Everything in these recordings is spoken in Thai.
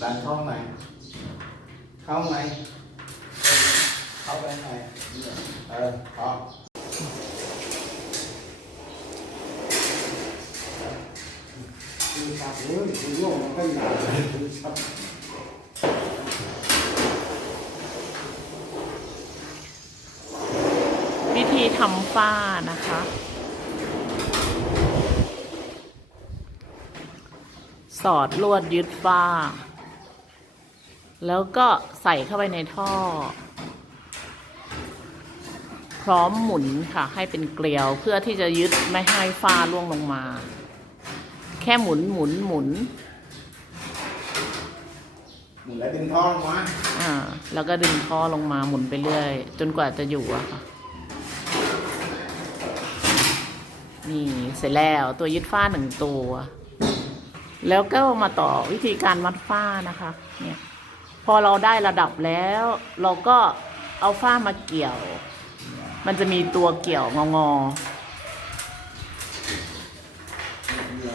ดันเข้าไหนเข้าไหนเข้าไปไหนเออเข้าคือสับเลยคือโลกมันก็ยาวคือสับวิธีทำฝ้านะคะ สอดลวดยึดฝ้า แล้วก็ใส่เข้าไปในท่อ พร้อมหมุนค่ะ ให้เป็นเกลียวเพื่อที่จะยึดไม่ให้ฝ้าล่วงลงมา แค่หมุนหมุนหมุนหมุนแล้วดึงท่อลงมาอ่า แล้วก็ดึงท่อลงมาหมุนไปเรื่อย จนกว่าจะอยู่อะค่ะ นี่เสร็จแล้วตัวยึดฝ้าหนึ่งตัว แล้วก็มาต่อวิธีการมัดฝ้านะคะ เนี่ย พอเราได้ระดับแล้ว เราก็เอาฝ้ามาเกี่ยว มันจะมีตัวเกี่ยวงองอ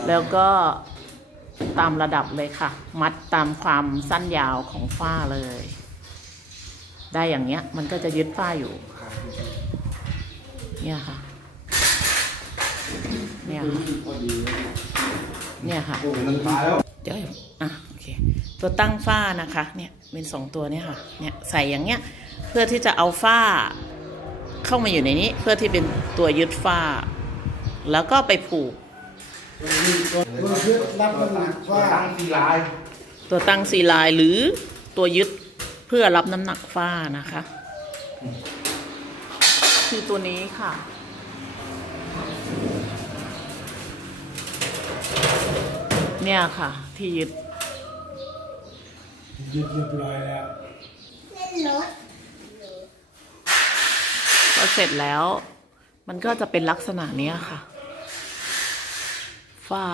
แล้วก็ตามระดับเลยค่ะ มัดตามความสั้นยาวของฝ้าเลย ได้อย่างเงี้ย มันก็จะยึดฝ้าอยู่ เนี่ยค่ะ เนี่ยค่ะ เนี่ยค่ะโอ้มันมาแล้วเดี๋ยวอะโอเคตัวตั้งฝ้านะคะเนี่ยเป็นสองตัวเนี่ยค่ะเนี่ยใส่อย่างเงี้ยเพื่อที่จะเอาฝ้าเข้ามาอยู่ในนี้ เพื่อที่เป็นตัวยึดฝ้า แล้วก็ไปผูกตัวยึดรับน้ำหนักว่าตั้งทีลาย ตัวตั้งซีลายหรือตัวยึดเพื่อรับน้ำหนักฝ้านะคะ คือตัวนี้ค่ะ เนี่ยค่ะ ที่ยึดยึดเรียบร้อยแล้วพอเสร็จแล้ว มันก็จะเป็นลักษณะเนี้ยค่ะฝ้า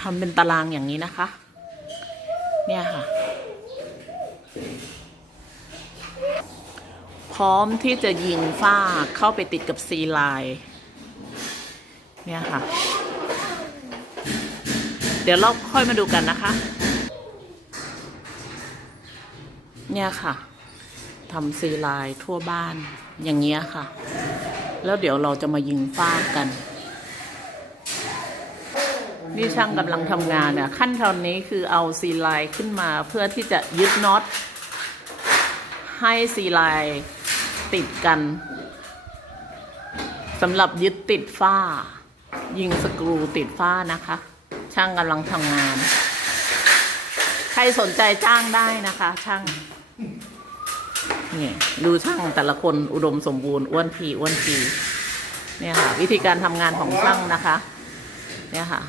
ทำเป็นตารางอย่างนี้นะคะ เนี่ยค่ะ พร้อมที่จะยิงฝ้าเข้าไปติดกับซีไลน์เนี่ยค่ะ เดี๋ยวเราค่อยมาดูกันนะคะ เนี่ยค่ะทำซีไลน์ทั่วบ้านอย่างเงี้ยค่ะ แล้วเดี๋ยวเราจะมายิงฝ้ากัน นี่ช่างกำลังทำงานเนี่ยขั้นตอนนี้คือเอาซีไลน์ขึ้นมาเพื่อที่จะยึดน็อตให้ซีไลน์ติดกันสำหรับยึดติดฝ้า ยิงสกรูติดฝ้านะคะ ช่างกำลังทำงาน ใครสนใจจ้างได้นะคะ ช่างนี่ดูช่างแต่ละคนอุดมสมบูรณ์อ้วนพีอ้วนพีเนี่ยค่ะ วิธีการทำงานของช่างนะคะ เนี่ยค่ะ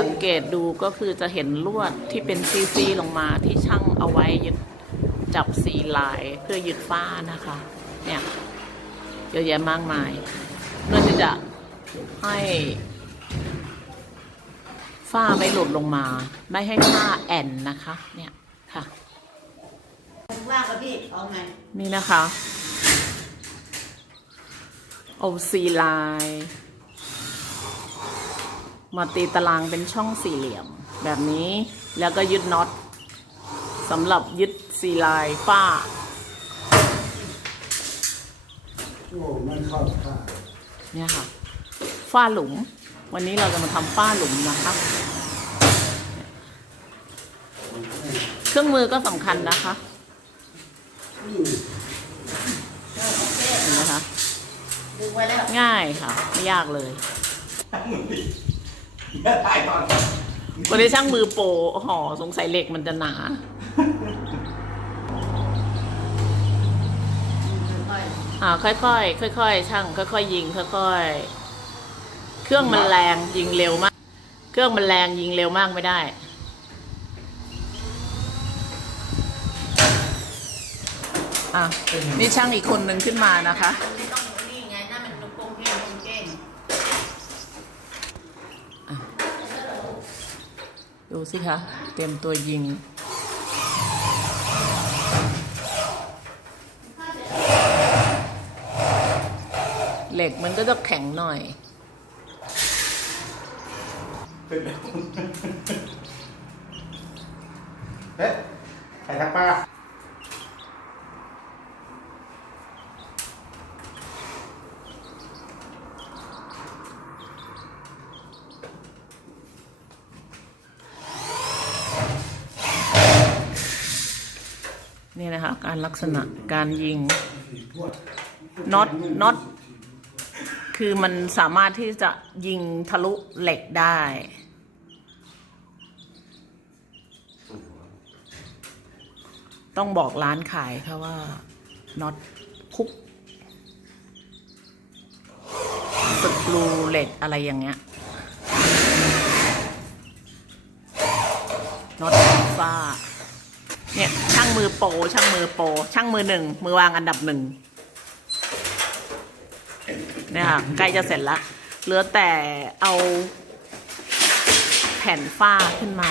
สังเกตดูก็คือจะเห็นลวดที่เป็นซีซีลงมาที่ช่างเอาไว้ยึดจับซีลายเพื่อยึดฝ้านะคะ เนี่ยเยอะแยะมากมายเพื่อที่จะให้ ฝ้าไม่หลุดลงมา ไม่ให้ฝ้าแอนนะคะ เนี่ยค่ะว่างกับพี่เอาไงนี่นะคะเอาซีไลน์มาตีตารางเป็นช่องสี่เหลี่ยม แบบนี้แล้วก็ยึดน็อตสำหรับยึดซีไลน์ฝ้าโอ้มันเข้าท่าเนี่ยค่ะฝ้าหลุม วันนี้เราจะมาทำฝ้าหลุมนะคะ เครื่องมือก็สำคัญนะคะเห็นไหมคะง่ายค่ะ ไม่ยากเลยอย่าตายก่อนวันนี้ช่างมือโปรห่อสงสัยเหล็กมันจะหนาค่อยอ่าค่อยๆค่อยๆช่างค่อยๆยิงค่อยๆ เครื่องมันแรงยิงเร็วมาก เครื่องมันแรงยิงเร็วมากไม่ได้ อะ นี่ช่างอีกคนหนึ่งขึ้นมานะคะไม่ต้องนี่ไงนั่นมันตรงเก้งตรงเก้งดูสิคะ เตรียมตัวยิงเหล็กมันก็จะแข็งหน่อย เสร็จแล้วเฮ้ยใครทักป้านี่นะคะการลักษณะการยิงน็อตน็อต คือมันสามารถที่จะยิงทะลุเหล็กได้ ต้องบอกร้านขายค่ะว่าน็อตคุกสกรูเหล็กอะไรอย่างเงี้ยน็อตฟ้า เนี่ย ช่างมือโปรช่างมือโปรช่างมือหนึ่ง มือวางอันดับหนึ่ง เนี่ยค่ะใกล้จะเสร็จละเหลือแต่เอาแผ่นฝ้าขึ้นมา